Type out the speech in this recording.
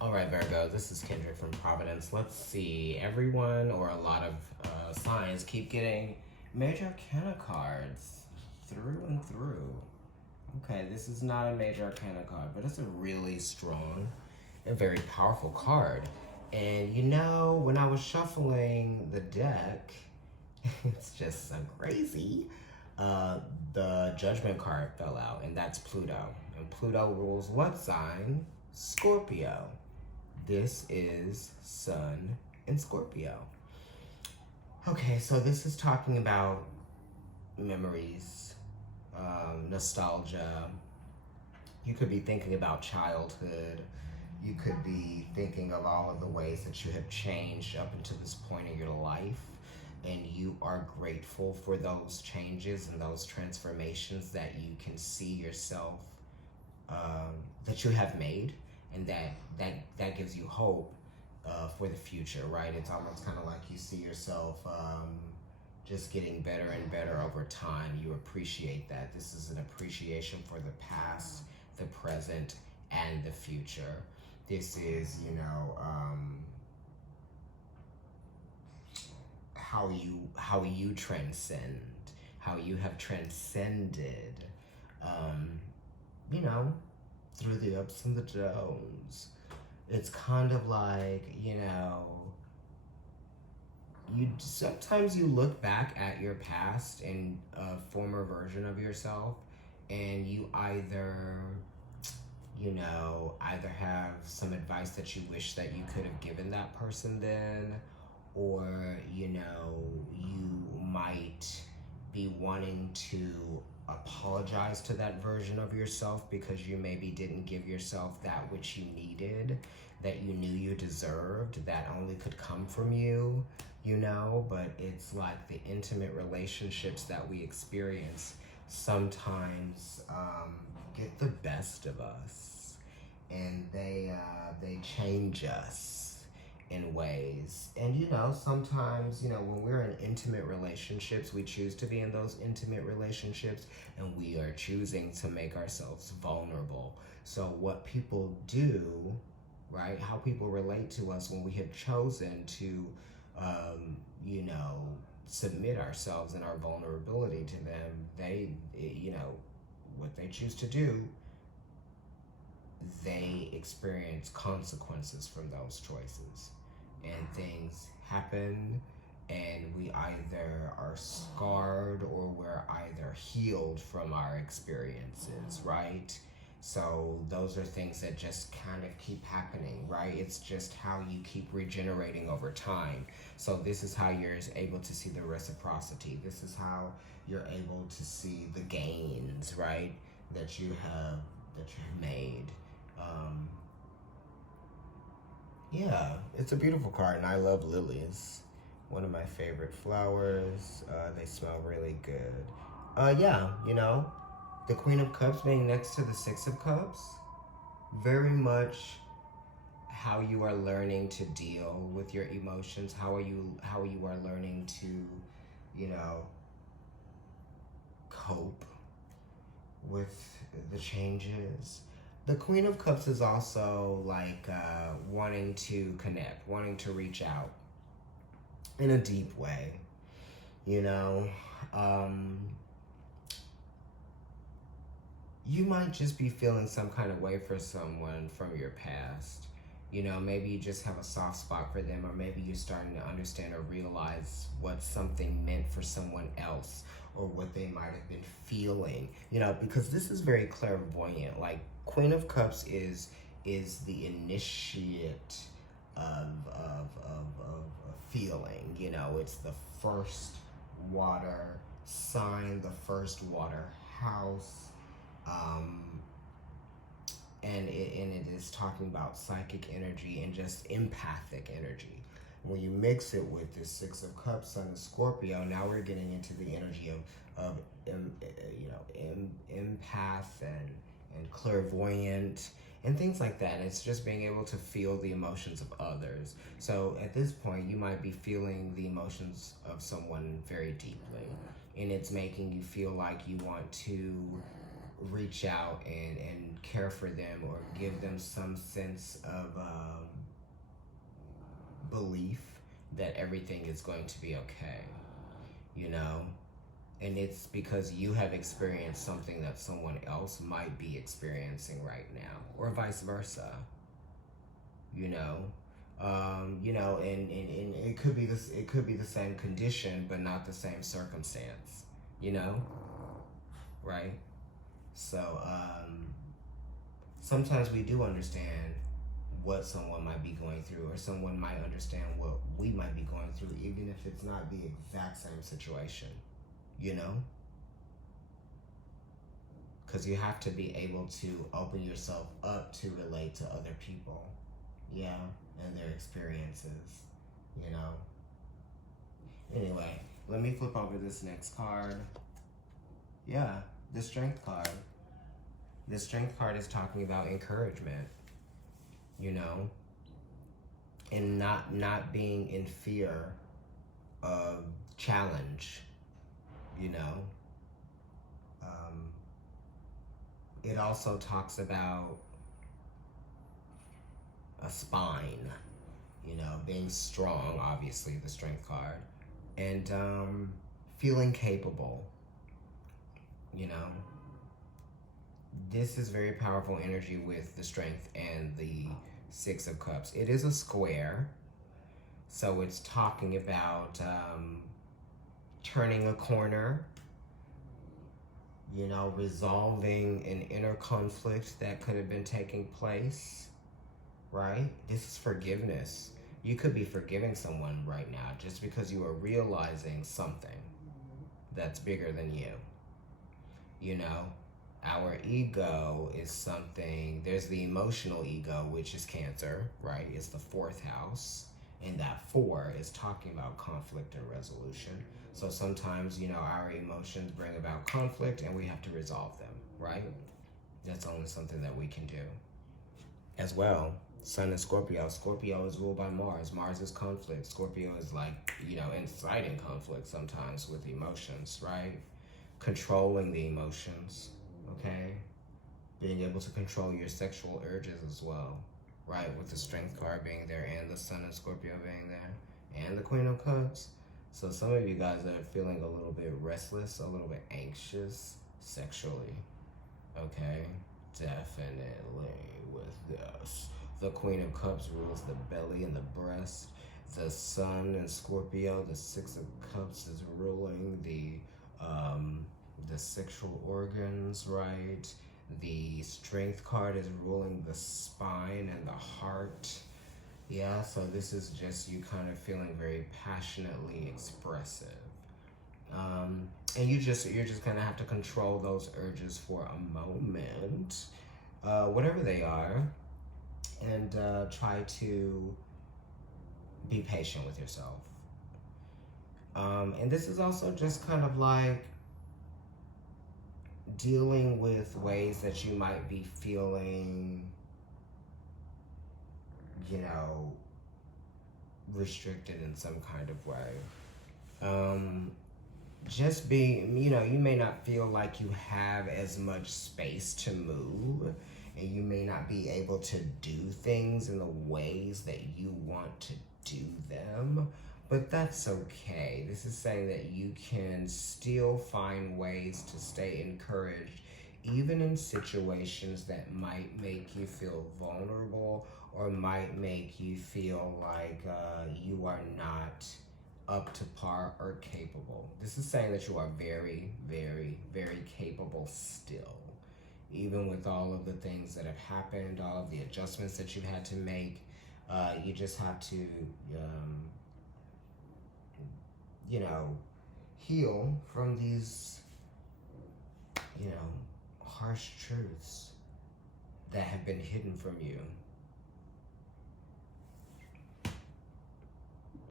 All right, Virgo, this is Kendrick from Providence. Let's see. Everyone, or a lot of signs, keep getting major arcana cards through and through. Okay, this is not a major arcana card, but it's a really strong and very powerful card. And you know, when I was shuffling the deck, it's just so crazy. The Judgment card fell out, and that's Pluto. And Pluto rules what sign? Scorpio. This is Sun in Scorpio. Okay, so this is talking about memories, nostalgia. You could be thinking about childhood. You could be thinking of all of the ways that you have changed up until this point in your life. And you are grateful for those changes and those transformations that you can see yourself, that you have made, and that gives you hope for the future, right? It's almost kind of like you see yourself just getting better and better over time. You appreciate that. This is an appreciation for the past, the present, and the future. This is, how you transcend, how you have transcended, um, you know, through the ups and the downs. It's kind of like, you sometimes you look back at your past and a former version of yourself, and you either have some advice that you wish that you could have given that person then, or you might be wanting to apologize to that version of yourself because you maybe didn't give yourself that which you needed, that you knew you deserved, that only could come from you, but it's like the intimate relationships that we experience sometimes get the best of us, and they change us in ways. And sometimes, when we're in intimate relationships, we choose to be in those intimate relationships, and we are choosing to make ourselves vulnerable. So what people do, right, how people relate to us when we have chosen to submit ourselves and our vulnerability to them, what they choose to do, they experience consequences from those choices. And things happen, and we either are scarred or we're either healed from our experiences, right? So those are things that just kind of keep happening, right? It's just how you keep regenerating over time. So this is how you're able to see the reciprocity. This is how you're able to see the gains, right? That you have made. Um, yeah, it's a beautiful card, and I love lilies. One of my favorite flowers. They smell really good. Yeah, the Queen of Cups being next to the Six of Cups, very much how you are learning to deal with your emotions, how you are learning to, cope with the changes. The Queen of Cups is also like wanting to connect, wanting to reach out in a deep way, you might just be feeling some kind of way for someone from your past. Maybe you just have a soft spot for them, or maybe you're starting to understand or realize what something meant for someone else, or what they might have been feeling. Because this is very clairvoyant. Like, Queen of Cups is the initiate of feeling. It's the first water sign, the first water house. And it is talking about psychic energy and just empathic energy. When you mix it with this Six of Cups, Sun and Scorpio, now we're getting into the energy of empath and clairvoyant and things like that. It's just being able to feel the emotions of others. So at this point, you might be feeling the emotions of someone very deeply, and it's making you feel like you want to reach out and care for them or give them some sense of belief that everything is going to be okay, you know? And it's because you have experienced something that someone else might be experiencing right now, or vice versa, you know? And it could be this, it could be the same condition, but not the same circumstance, you know? Right? So, sometimes we do understand what someone might be going through, or someone might understand what we might be going through, even if it's not the exact same situation, you know? Because you have to be able to open yourself up to relate to other people, yeah, and their experiences, you know? Anyway, let me flip over this next card. Yeah, the Strength card. The Strength card is talking about encouragement, you know, and not being in fear of challenge, you know. It also talks about a spine, you know, being strong, obviously, the Strength card, and feeling capable, you know. This is very powerful energy with the Strength and the Six of Cups. It is a square, so it's talking about turning a corner, you know, resolving an inner conflict that could have been taking place, right? This is forgiveness. You could be forgiving someone right now just because you are realizing something that's bigger than you, you know? Our ego is something, there's the emotional ego, which is Cancer, right? It's the 4th house. And that 4 is talking about conflict and resolution. So sometimes, you know, our emotions bring about conflict and we have to resolve them, right? That's only something that we can do. As well, Sun and Scorpio. Scorpio is ruled by Mars. Mars is conflict. Scorpio is like, you know, inciting conflict sometimes with emotions, right? Controlling the emotions, okay? Being able to control your sexual urges as well, right? With the Strength card being there and the Sun and Scorpio being there and the Queen of Cups. So some of you guys are feeling a little bit restless, a little bit anxious sexually, okay? Definitely with this. The Queen of Cups rules the belly and the breast. The Sun and Scorpio, the Six of Cups is ruling the sexual organs, right? The Strength card is ruling the spine and the heart. Yeah, so this is just you kind of feeling very passionately expressive. And you're just gonna have to control those urges for a moment, whatever they are, and try to be patient with yourself. And this is also just kind of like dealing with ways that you might be feeling, you know, restricted in some kind of way. Just being, you know, you may not feel like you have as much space to move, and you may not be able to do things in the ways that you want to do them, but that's okay. This is saying that you can still find ways to stay encouraged, even in situations that might make you feel vulnerable or might make you feel like you are not up to par or capable. This is saying that you are very, very, very capable still. Even with all of the things that have happened, all of the adjustments that you've had to make, you just have to, you know, heal from these, you know, harsh truths that have been hidden from you